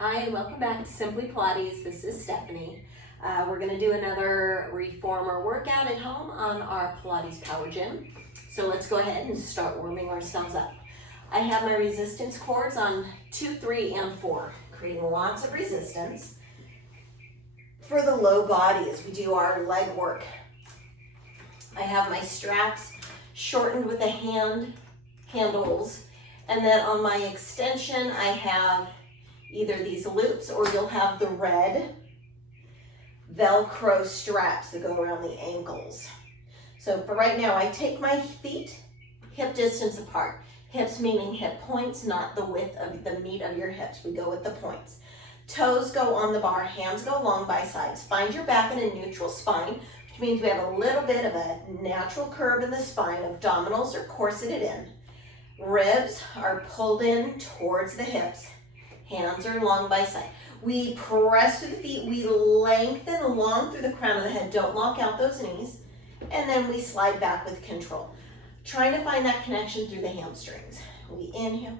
Hi, and welcome back to Simply Pilates. This is Stephanie. We're going to do another reformer workout at home on our Pilates Power Gym. So let's go ahead and start warming ourselves up. I have my resistance cords on 2, 3, and 4, creating lots of resistance for the low body as we do our leg work. I have my straps shortened with the handles, and then on my extension I have either these loops or you'll have the red Velcro straps that go around the ankles. So for right now, I take my feet hip distance apart. Hips meaning hip points, not the width of the meat of your hips. We go with the points. Toes go on the bar, hands go long by sides. Find your back in a neutral spine, which means we have a little bit of a natural curve in the spine. Abdominals are corseted in. Ribs are pulled in towards the hips. Hands are long by side. We press through the feet. We lengthen long through the crown of the head. Don't lock out those knees. And then we slide back with control. Trying to find that connection through the hamstrings. We inhale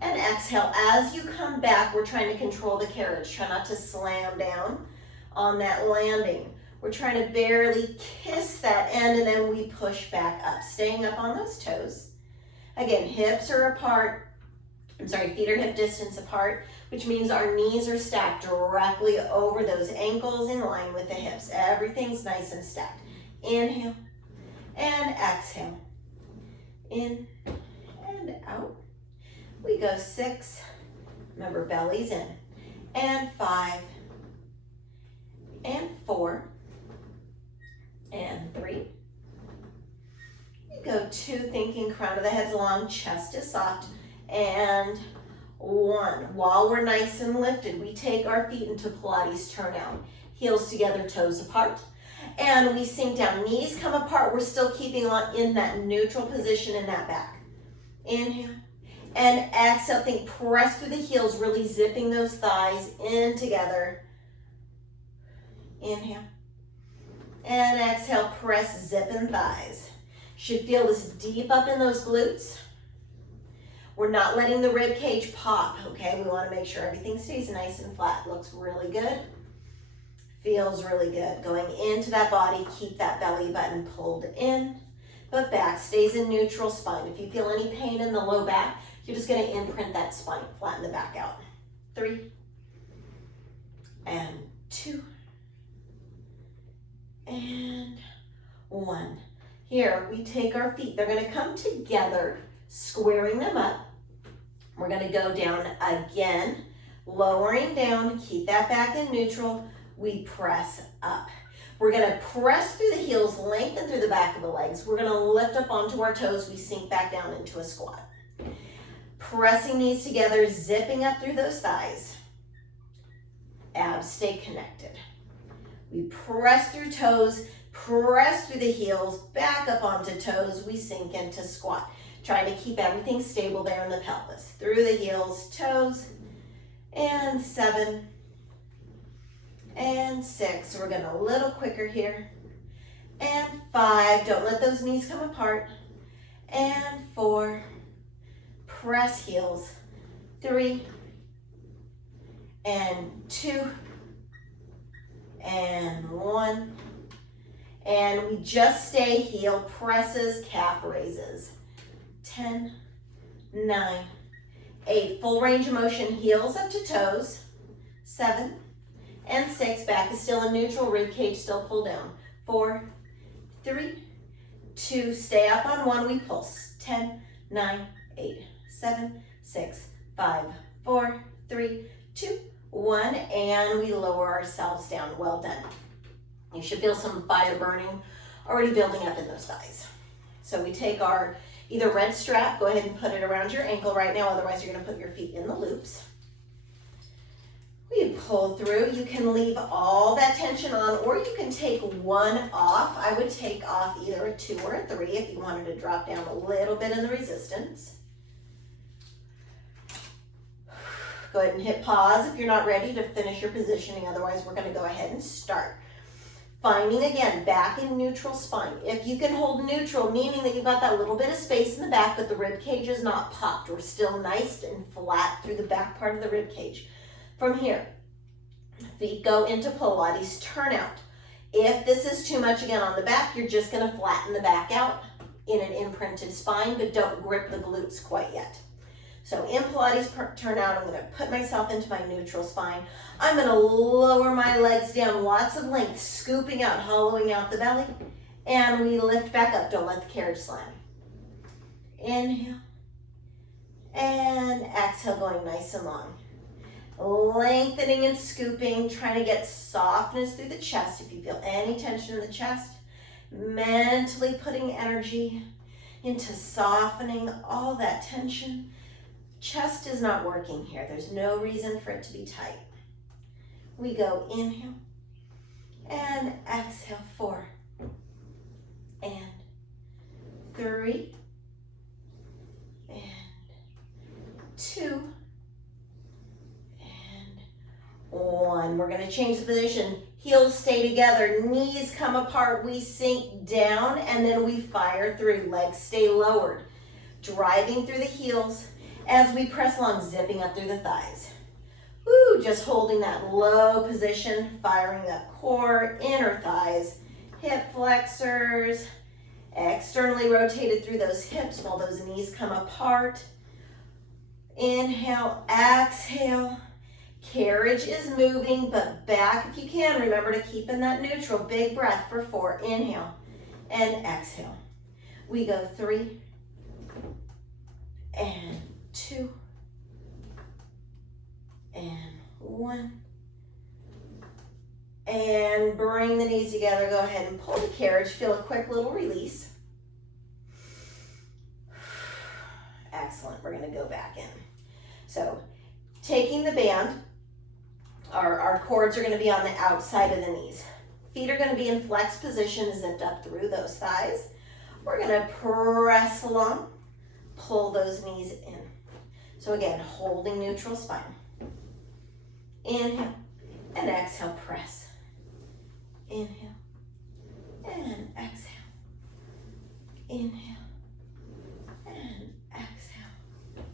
and exhale. As you come back, we're trying to control the carriage. Try not to slam down on that landing. We're trying to barely kiss that end, and then we push back up, staying up on those toes. Again, hips are apart. Feet are hip distance apart, which means our knees are stacked directly over those ankles in line with the hips. Everything's nice and stacked. Inhale and exhale. In and out. We go 6. Remember, belly's in. And 5. And 4. And 3. We go 2, thinking crown of the head's long, chest is soft. And 1. While we're nice and lifted, we take our feet into Pilates turn out. Heels together, toes apart. And we sink down. Knees come apart. We're still keeping on in that neutral position in that back. Inhale. And exhale. Think press through the heels, really zipping those thighs in together. Inhale. And exhale, press, zipping thighs. Should feel this deep up in those glutes. We're not letting the rib cage pop, okay? We want to make sure everything stays nice and flat. Looks really good. Feels really good. Going into that body, keep that belly button pulled in, but back stays in neutral spine. If you feel any pain in the low back, you're just going to imprint that spine, flatten the back out. 3 and 2 and 1. Here, we take our feet. They're going to come together, squaring them up. We're going to go down again, lowering down, keep that back in neutral. We press up. We're going to press through the heels, lengthen through the back of the legs. We're going to lift up onto our toes. We sink back down into a squat. Pressing these together, zipping up through those thighs. Abs stay connected. We press through toes, press through the heels, back up onto toes. We sink into squat. Trying to keep everything stable there in the pelvis. Through the heels, toes, and 7, and 6. We're going a little quicker here. And 5, don't let those knees come apart. And 4, press heels. 3, and 2, and 1. And we just stay heel presses, calf raises. 10, 9, 8. Full range of motion, heels up to toes. 7 and 6. Back is still in neutral, rib cage still pulled down. 4, 3, 2. Stay up on 1. We pulse. 10, 9, 8, 7, 6, 5, 4, 3, 2, 1. And we lower ourselves down. Well done. You should feel some fire burning already building up in those thighs. So we take our either red strap, go ahead and put it around your ankle right now, otherwise you're going to put your feet in the loops. We pull through. You can leave all that tension on, or you can take one off. I would take off either a 2 or a 3 if you wanted to drop down a little bit in the resistance. Go ahead and hit pause if you're not ready to finish your positioning, otherwise we're going to go ahead and start. Finding, again, back in neutral spine. If you can hold neutral, meaning that you've got that little bit of space in the back, but the rib cage is not popped. We're still nice and flat through the back part of the rib cage. From here, feet go into Pilates, turn out. If this is too much again on the back, you're just gonna flatten the back out in an imprinted spine, but don't grip the glutes quite yet. So in Pilates turn out, I'm gonna put myself into my neutral spine. I'm gonna lower my legs down, lots of length, scooping out, hollowing out the belly, and we lift back up. Don't let the carriage slam. Inhale, and exhale, going nice and long. Lengthening and scooping, trying to get softness through the chest. If you feel any tension in the chest, mentally putting energy into softening all that tension. Chest is not working here. There's no reason for it to be tight. We go inhale and exhale, 4 and 3 and 2 and 1. We're going to change the position. Heels stay together, knees come apart, we sink down, and then we fire through. Legs stay lowered, driving through the heels as we press along, zipping up through the thighs. Woo, just holding that low position, firing up core, inner thighs, hip flexors, externally rotated through those hips while those knees come apart. Inhale, exhale. Carriage is moving, but back if you can. Remember to keep in that neutral. Big breath for 4. Inhale and exhale. We go 3 and 2 and 1. And bring the knees together. Go ahead and pull the carriage. Feel a quick little release. Excellent. We're going to go back in. So taking the band, our cords are going to be on the outside of the knees. Feet are going to be in flex position, zipped up through those thighs. We're going to press along, pull those knees in. So again, holding neutral spine. Inhale and exhale, press. Inhale and exhale. Inhale and exhale.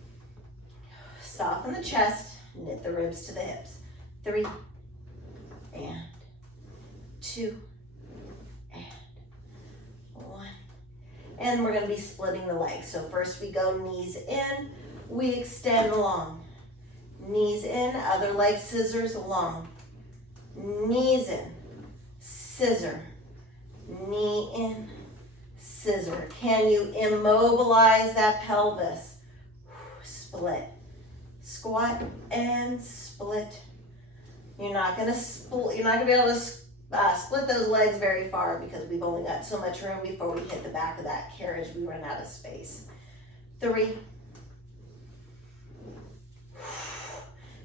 Soften the chest, knit the ribs to the hips. 3 and 2 and 1. And we're going to be splitting the legs. So first we go knees in, we extend long. Knees in, other leg scissors long. Knees in, scissor. Knee in, scissor. Can you immobilize that pelvis? Split. Squat and split. You're not going to be able to split those legs very far because we've only got so much room before we hit the back of that carriage. We run out of space. 3.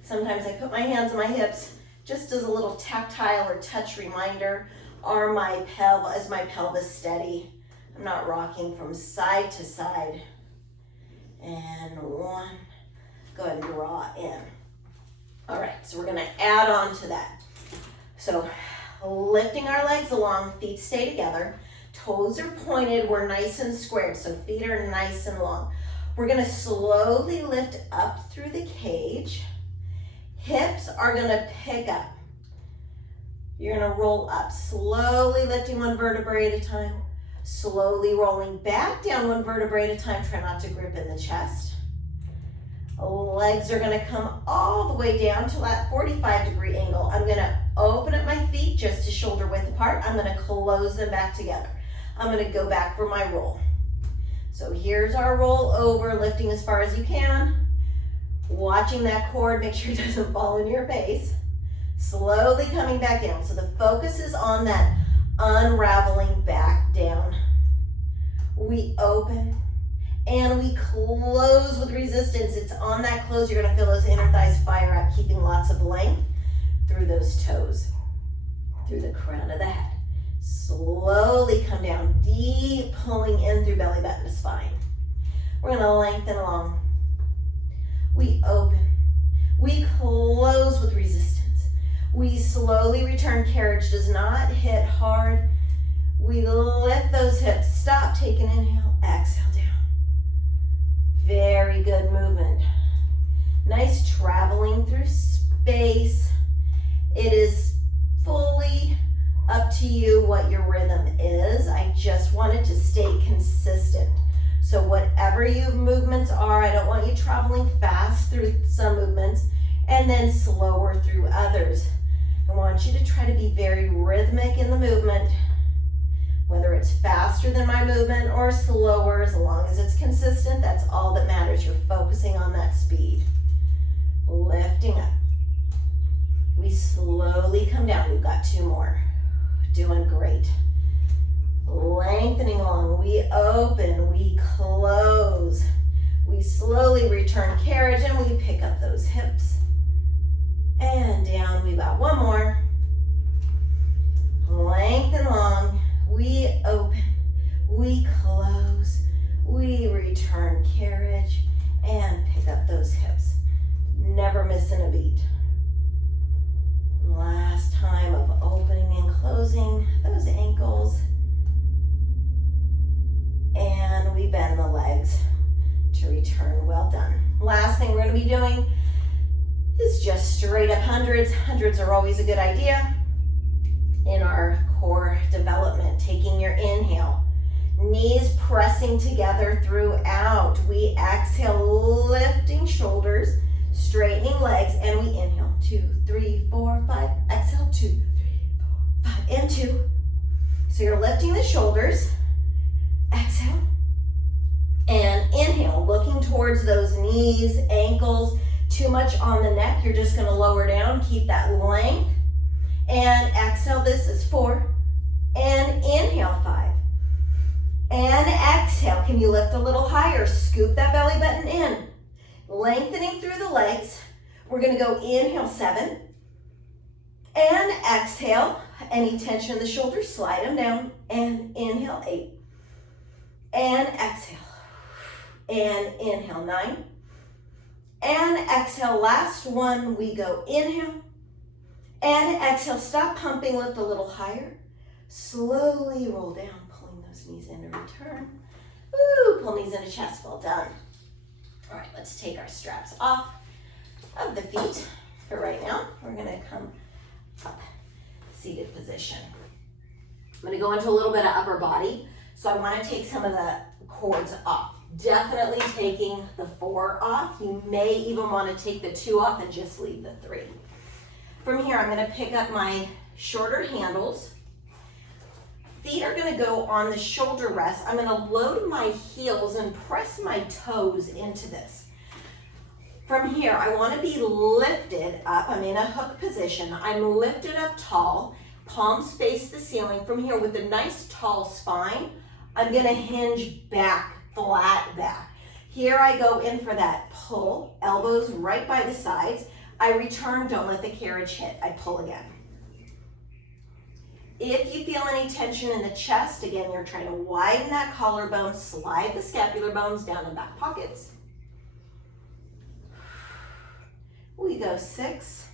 Sometimes I put my hands on my hips just as a little tactile or touch reminder. Is my pelvis steady? I'm not rocking from side to side. And 1. Go ahead and draw in. All right, so we're going to add on to that. So lifting our legs along, feet stay together. Toes are pointed, we're nice and squared, so feet are nice and long. We're going to slowly lift up through the cage. Hips are going to pick up. You're going to roll up, slowly lifting one vertebrae at a time, slowly rolling back down one vertebrae at a time. Try not to grip in the chest. Legs are going to come all the way down to that 45-degree angle. I'm going to open up my feet just to shoulder width apart. I'm going to close them back together. I'm going to go back for my roll. So here's our roll over, lifting as far as you can. Watching that cord, make sure it doesn't fall in your face. Slowly coming back down. So the focus is on that unraveling back down. We open. And we close with resistance. It's on that close. You're going to feel those inner thighs fire up, keeping lots of length through those toes, through the crown of the head. Slowly come down, deep pulling in through belly button to spine. We're going to lengthen along. We open. We close with resistance. We slowly return. Carriage does not hit hard. We lift those hips. Stop, take an inhale, exhale down. Very good movement. Nice traveling through space. base. It is fully up to you what your rhythm is. I just want it to stay consistent. So whatever your movements are, I don't want you traveling fast through some movements and then slower through others. I want you to try to be very rhythmic in the movement, whether it's faster than my movement or slower, as long as it's consistent, that's all that matters. You're focusing on that speed. Lifting up. We slowly come down. We've got 2 more. Doing great. Lengthening along. We open, we close. We slowly return carriage and we pick up those hips. And down. We've got 1 more. Lengthen long. We open, we close, we return carriage, and pick up those hips. Never missing a beat. Last time of opening and closing those ankles. And we bend the legs to return. Well done. Last thing we're going to be doing is just straight up hundreds. Hundreds are always a good idea in our core development. Taking your inhale, knees pressing together throughout. We exhale, lifting shoulders, straightening legs, and we inhale. 2, 3, 4, 5. Exhale, 2, 3, 4, 5, and 2. So you're lifting the shoulders. Exhale. And inhale, looking towards those knees, ankles. Too much on the neck, you're just going to lower down. Keep that length. And exhale, this is 4. And inhale, 5. And exhale, can you lift a little higher? Scoop that belly button in. Lengthening through the legs. We're gonna go inhale, 7. And exhale, any tension in the shoulders, slide them down. And inhale, 8. And exhale. And inhale, 9. And exhale, last one, we go inhale. And exhale, stop pumping, lift a little higher. Slowly roll down, pulling those knees into return. Woo, pull knees into chest, well done. All right, let's take our straps off of the feet for right now. We're gonna come up, seated position. I'm gonna go into a little bit of upper body. So I wanna take some of the cords off. Definitely taking the 4 off. You may even wanna take the 2 off and just leave the 3. From here, I'm gonna pick up my shorter handles. Feet are gonna go on the shoulder rest. I'm gonna load my heels and press my toes into this. From here, I wanna be lifted up. I'm in a hook position. I'm lifted up tall, palms face the ceiling. From here, with a nice tall spine, I'm gonna hinge back, flat back. Here I go in for that pull, elbows right by the sides. I return, don't let the carriage hit. I pull again. If you feel any tension in the chest, again, you're trying to widen that collarbone, slide the scapular bones down in back pockets. We go 6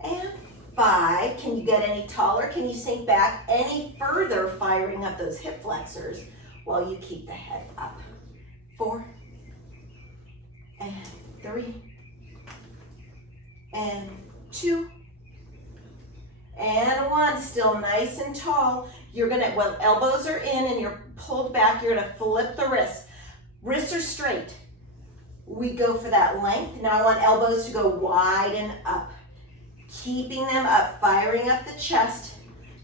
and 5. Can you get any taller? Can you sink back any further, firing up those hip flexors while you keep the head up? 4 and 3 and 2 and 1. Still nice and tall. You're gonna, well, elbows are in and you're pulled back, you're gonna flip the wrists. Wrists are straight. We go for that length. Now I want elbows to go wide and up. Keeping them up, firing up the chest.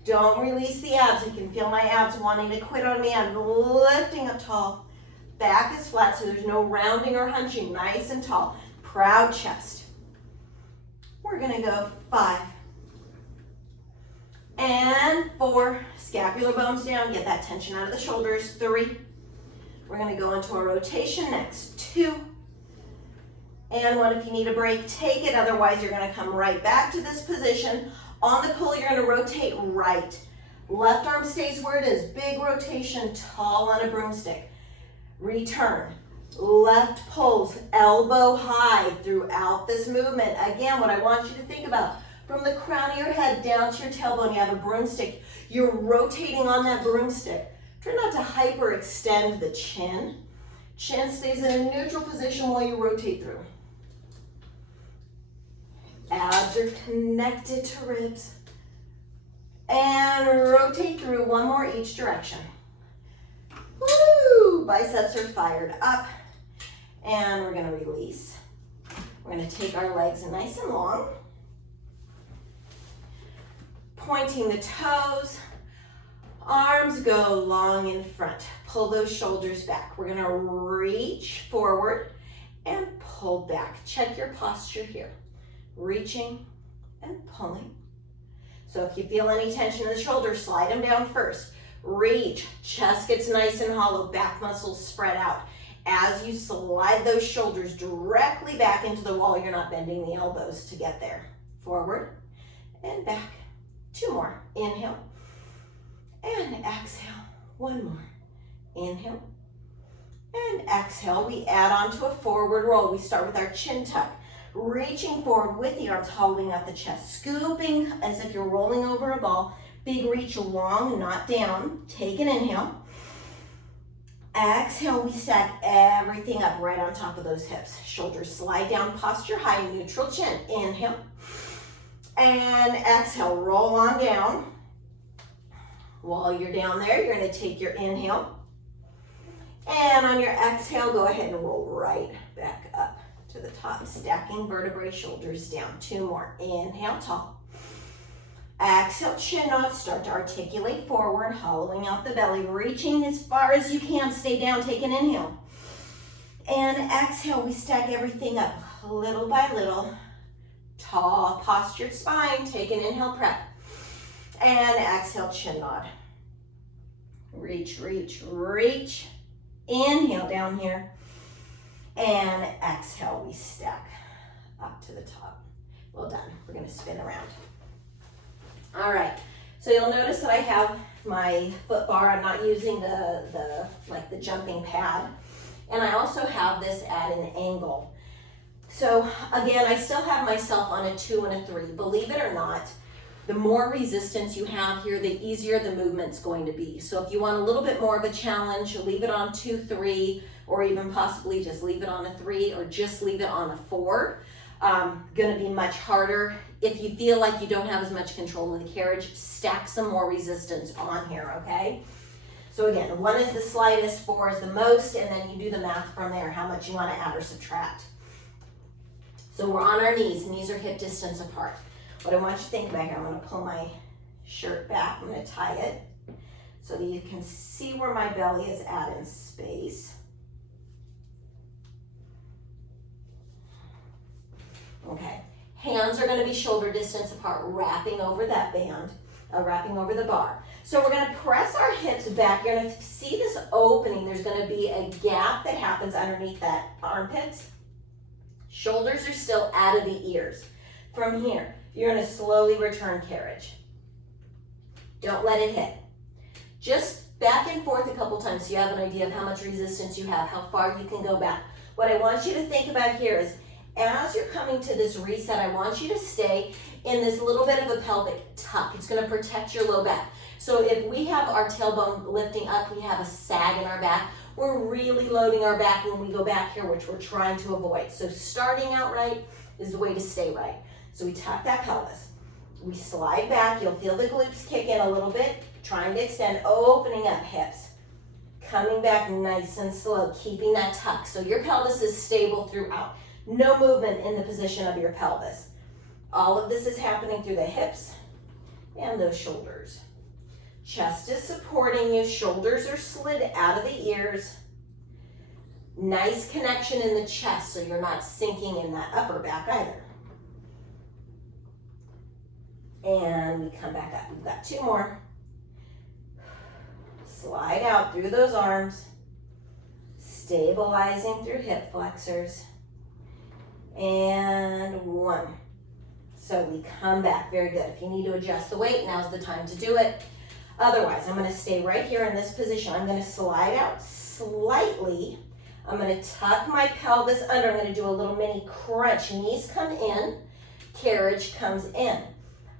Don't release the abs. You can feel my abs wanting to quit on me. I'm lifting up tall. Back is flat, so there's no rounding or hunching. Nice and tall. Proud chest. We're gonna go 5 and 4. Scapular bones down. Get that tension out of the shoulders. 3. We're gonna go into a rotation next. 2 and 1. If you need a break, take it. Otherwise, you're gonna come right back to this position. On the pull, you're gonna rotate right. Left arm stays where it is. Big rotation, tall on a broomstick. Return. Left pulls, elbow high throughout this movement. Again, what I want you to think about, from the crown of your head down to your tailbone, you have a broomstick. You're rotating on that broomstick. Try not to hyperextend the chin. Chin stays in a neutral position while you rotate through. Abs are connected to ribs. And rotate through, one more each direction. Woo! Biceps are fired up. And we're gonna release. We're gonna take our legs nice and long. Pointing the toes. Arms go long in front. Pull those shoulders back. We're gonna reach forward and pull back. Check your posture here. Reaching and pulling. So if you feel any tension in the shoulders, slide them down first. Reach, chest gets nice and hollow, back muscles spread out. As you slide those shoulders directly back into the wall, you're not bending the elbows to get there. Forward and back. 2 more. Inhale and exhale. 1 more. Inhale and exhale. We add on to a forward roll. We start with our chin tuck. Reaching forward with the arms, holding up the chest. Scooping as if you're rolling over a ball. Big reach long, not down. Take an inhale. Exhale, we stack everything up right on top of those hips. Shoulders slide down, posture high, neutral chin. Inhale. And exhale, roll on down. While you're down there, you're gonna take your inhale. And on your exhale, go ahead and roll right back up to the top. Stacking vertebrae, shoulders down. 2 more. Inhale, tall. Exhale, chin up, start to articulate forward, hollowing out the belly, reaching as far as you can, stay down, take an inhale. And exhale, we stack everything up little by little. Tall, postured spine, take an inhale, prep. And exhale, chin nod. Reach, reach, reach. Inhale down here. And exhale, we stack up to the top. Well done, we're gonna spin around. All right, so you'll notice that I have my foot bar. I'm not using the jumping pad. And I also have this at an angle. So again, I still have myself on a 2 and a 3. Believe it or not, the more resistance you have here, the easier the movement's going to be. So if you want a little bit more of a challenge, leave it on 2, 3, or even possibly just leave it on a 3, or just leave it on a 4. Gonna be much harder. If you feel like you don't have as much control of the carriage, stack some more resistance on here, okay? So again, 1 is the slightest, 4 is the most, and then you do the math from there, how much you wanna add or subtract. So we're on our knees. Knees are hip distance apart. What I want you to think about here, I'm gonna pull my shirt back. I'm gonna tie it so that you can see where my belly is at in space. Okay, hands are gonna be shoulder distance apart, wrapping over that band, wrapping over the bar. So we're gonna press our hips back. You're gonna see this opening. There's gonna be a gap that happens underneath that armpit. Shoulders are still out of the ears. From here, you're gonna slowly return carriage. Don't let it hit. Just back and forth a couple times so you have an idea of how much resistance you have, how far you can go back. What I want you to think about here is, as you're coming to this reset, I want you to stay in this little bit of a pelvic tuck. It's gonna protect your low back. So if we have our tailbone lifting up, we have a sag in our back, we're really loading our back when we go back here, which we're trying to avoid. So starting out right is the way to stay right. So we tuck that pelvis. We slide back, you'll feel the glutes kick in a little bit, trying to extend, opening up hips. Coming back nice and slow, keeping that tuck. So your pelvis is stable throughout. No movement in the position of your pelvis. All of this is happening through the hips and those shoulders. Chest is supporting you, shoulders are slid out of the ears. Nice connection in the chest so you're not sinking in that upper back either. And we come back up. We've got 2 more. Slide out through those arms, stabilizing through hip flexors. And 1. So we come back, very good. If you need to adjust the weight, now's the time to do it. Otherwise, I'm gonna stay right here in this position. I'm gonna slide out slightly. I'm gonna tuck my pelvis under. I'm gonna do a little mini crunch. Knees come in, carriage comes in.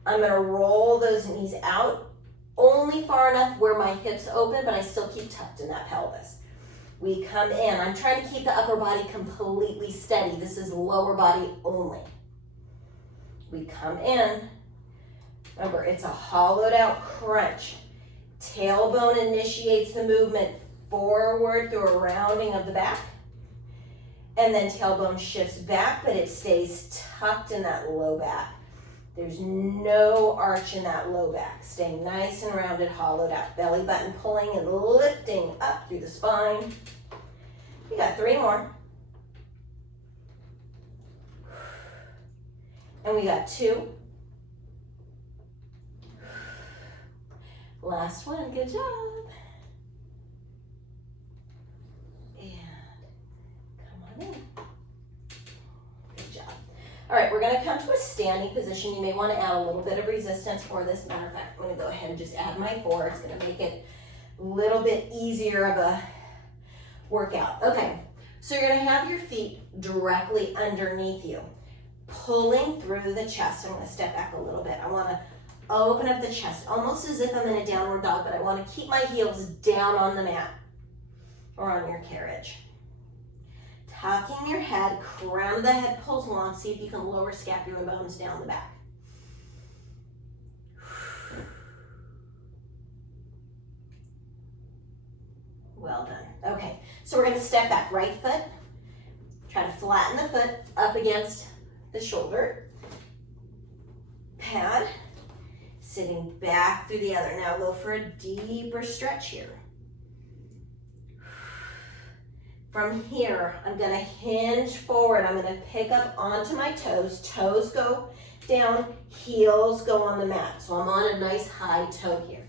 I'm gonna roll those knees out, only far enough where my hips open, but I still keep tucked in that pelvis. We come in. I'm trying to keep the upper body completely steady. This is lower body only. We come in. Remember, it's a hollowed out crunch. Tailbone initiates the movement forward through a rounding of the back. And then tailbone shifts back, but it stays tucked in that low back. There's no arch in that low back. Staying nice and rounded, hollowed out. Belly button pulling and lifting up through the spine. We got 3 more. And we got 2. Last one, good job. And come on in. Good job. All right, we're gonna come to a standing position. You may wanna add a little bit of resistance for this. Matter of fact, I'm gonna go ahead and just add my 4. It's gonna make it a little bit easier of a workout. Okay, so you're gonna have your feet directly underneath you, pulling through the chest. I'm gonna step back a little bit. I wanna open up the chest, almost as if I'm in a downward dog, but I want to keep my heels down on the mat or on your carriage. Tucking your head, crown of the head pulls long. See if you can lower scapular bones down the back. Well done. Okay, so we're going to step back. Right foot, try to flatten the foot up against the shoulder. Pad. Sitting back through the other. Now go for a deeper stretch here. From here, I'm gonna hinge forward. I'm gonna pick up onto my toes. Toes go down, heels go on the mat. So I'm on a nice high toe here.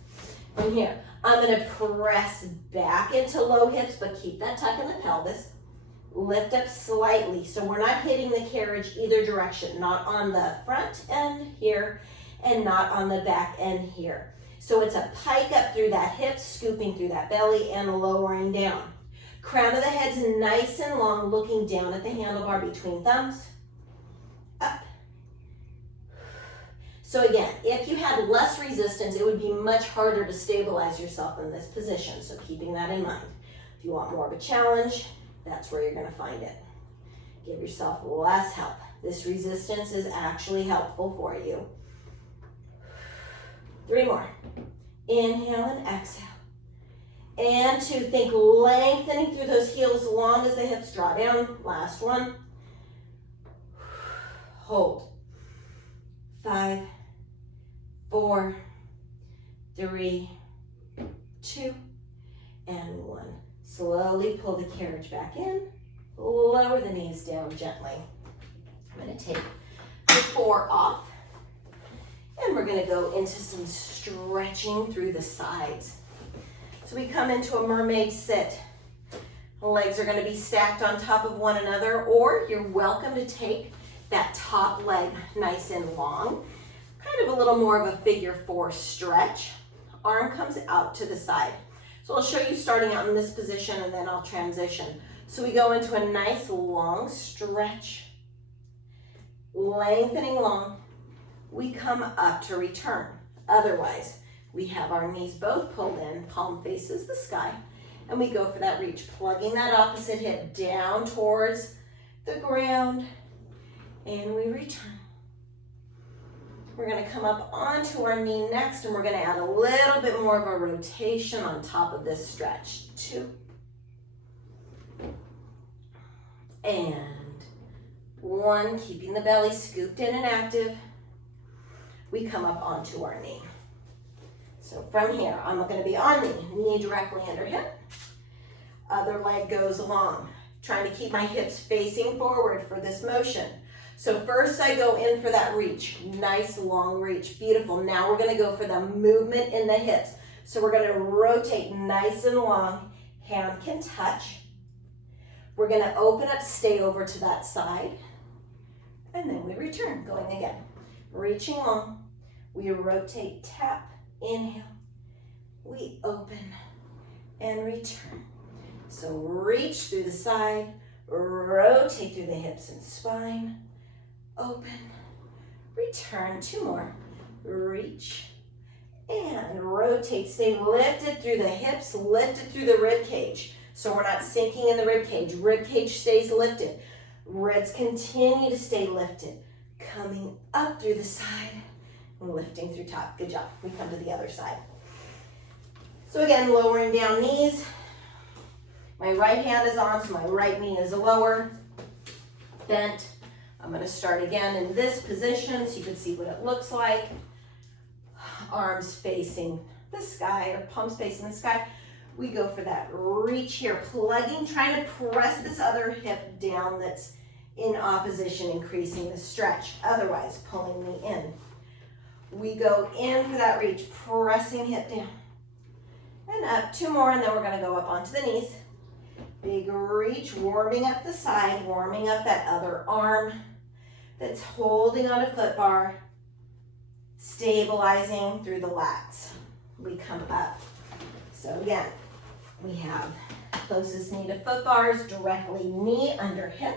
From here, I'm gonna press back into low hips, but keep that tuck in the pelvis. Lift up slightly, so we're not hitting the carriage either direction, not on the front end here, and not on the back end here. So it's a pike up through that hip, scooping through that belly and lowering down. Crown of the head's nice and long, looking down at the handlebar between thumbs. Up. So again, if you had less resistance, it would be much harder to stabilize yourself in this position. So keeping that in mind. If you want more of a challenge, that's where you're gonna find it. Give yourself less help. This resistance is actually helpful for you. 3 more. Inhale and exhale. And 2, think lengthening through those heels as long as the hips draw down. Last one. Hold. 5, 4, 3, 2, and 1. Slowly pull the carriage back in. Lower the knees down gently. I'm going to take the 4 off. And we're gonna go into some stretching through the sides. So we come into a mermaid sit. The legs are gonna be stacked on top of one another, or you're welcome to take that top leg nice and long. Kind of a little more of a figure 4 stretch. Arm comes out to the side. So I'll show you starting out in this position and then I'll transition. So we go into a nice long stretch, lengthening long. We come up to return. Otherwise, we have our knees both pulled in, palm faces the sky, and we go for that reach, plugging that opposite hip down towards the ground, and we return. We're gonna come up onto our knee next, and we're gonna add a little bit more of a rotation on top of this stretch. 2, and 1, keeping the belly scooped in and active. We come up onto our knee. So from here, I'm gonna be on knee directly under hip. Other leg goes along, trying to keep my hips facing forward for this motion. So first I go in for that reach, nice long reach, beautiful. Now we're gonna go for the movement in the hips. So we're gonna rotate nice and long, hand can touch. We're gonna open up, stay over to that side, and then we return, going again. Reaching long, we rotate, tap, inhale, we open and return. So reach through the side, rotate through the hips and spine, open, return. 2 more, reach and rotate. Stay lifted through the hips, lifted through the rib cage. So we're not sinking in the rib cage. Rib cage stays lifted. Ribs continue to stay lifted. Coming up through the side and lifting through top. Good job. We come to the other side. So again, lowering down knees. My right hand is on, so my right knee is lower, bent. I'm going to start again in this position so you can see what it looks like. Arms facing the sky, or palms facing the sky. We go for that reach here, plugging, trying to press this other hip down that's in opposition, increasing the stretch, otherwise pulling me in. We go in for that reach, pressing hip down. And up, 2 more, and then we're gonna go up onto the knees. Big reach, warming up the side, warming up that other arm that's holding on a foot bar, stabilizing through the lats. We come up. So again, we have closest knee to foot bars, directly knee under hip.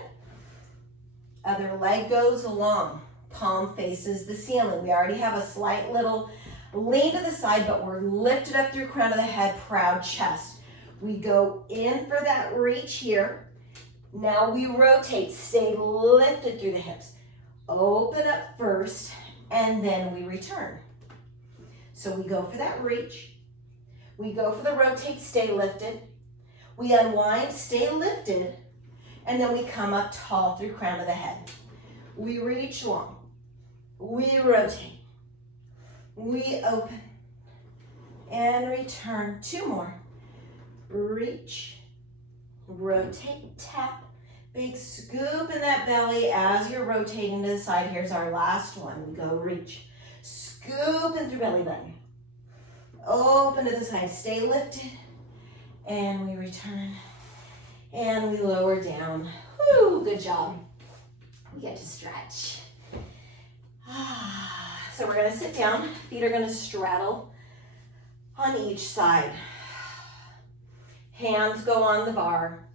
Other leg goes along, palm faces the ceiling. We already have a slight little lean to the side, but we're lifted up through crown of the head, proud chest. We go in for that reach here. Now we rotate, stay lifted through the hips. Open up first, and then we return. So we go for that reach. We go for the rotate, stay lifted. We unwind, stay lifted, and then we come up tall through crown of the head. We reach long. We rotate. We open and return. 2 more. Reach, rotate, tap. Big scoop in that belly as you're rotating to the side. Here's our last one. We go reach, scoop in through belly button. Open to the side, stay lifted, and we return. And we lower down. Woo, good job. We get to stretch. So we're gonna sit down. Feet are gonna straddle on each side. Hands go on the bar.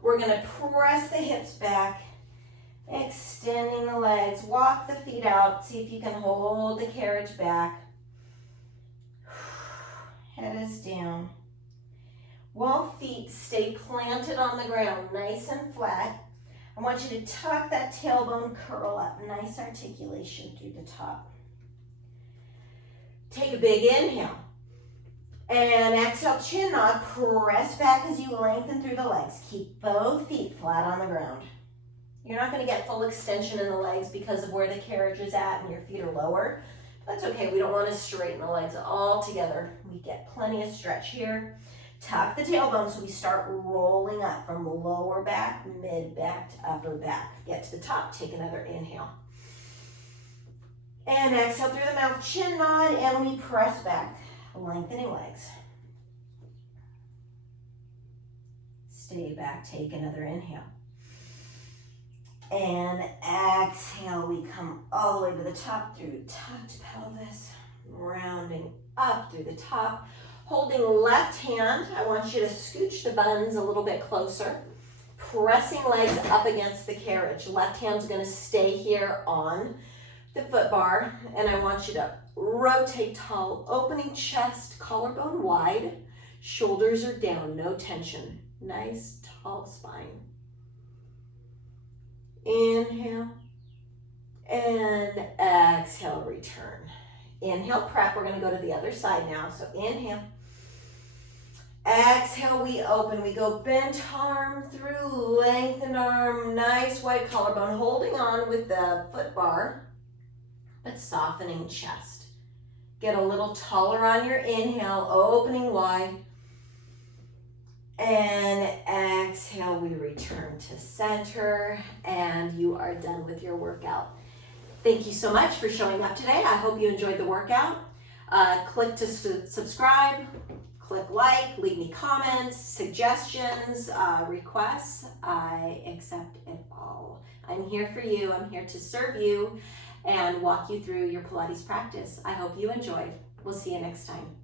We're gonna press the hips back, extending the legs. Walk the feet out. See if you can hold the carriage back. Head is down. While feet stay planted on the ground, nice and flat, I want you to tuck that tailbone, curl up. Nice articulation through the top. Take a big inhale. And exhale, chin nod, press back as you lengthen through the legs. Keep both feet flat on the ground. You're not gonna get full extension in the legs because of where the carriage is at and your feet are lower. That's okay, we don't wanna straighten the legs all together. We get plenty of stretch here. Tuck the tailbone so we start rolling up from lower back, mid back to upper back. Get to the top, take another inhale. And exhale through the mouth, chin nod, and we press back. Lengthening legs. Stay back, take another inhale. And exhale, we come all the way to the top through tucked pelvis, rounding up through the top. Holding left hand, I want you to scooch the buns a little bit closer. Pressing legs up against the carriage. Left hand's gonna stay here on the foot bar, and I want you to rotate tall, opening chest, collarbone wide, shoulders are down, no tension. Nice tall spine. Inhale, and exhale, return. Inhale, prep, we're gonna go to the other side now, so inhale. Exhale, we open, we go bent arm through, lengthened arm, nice wide collarbone, holding on with the foot bar, but softening chest. Get a little taller on your inhale, opening wide. And exhale, we return to center, and you are done with your workout. Thank you so much for showing up today. I hope you enjoyed the workout. Click to subscribe, click like, leave me comments, suggestions, requests. I accept it all. I'm here for you. I'm here to serve you and walk you through your Pilates practice. I hope you enjoyed. We'll see you next time.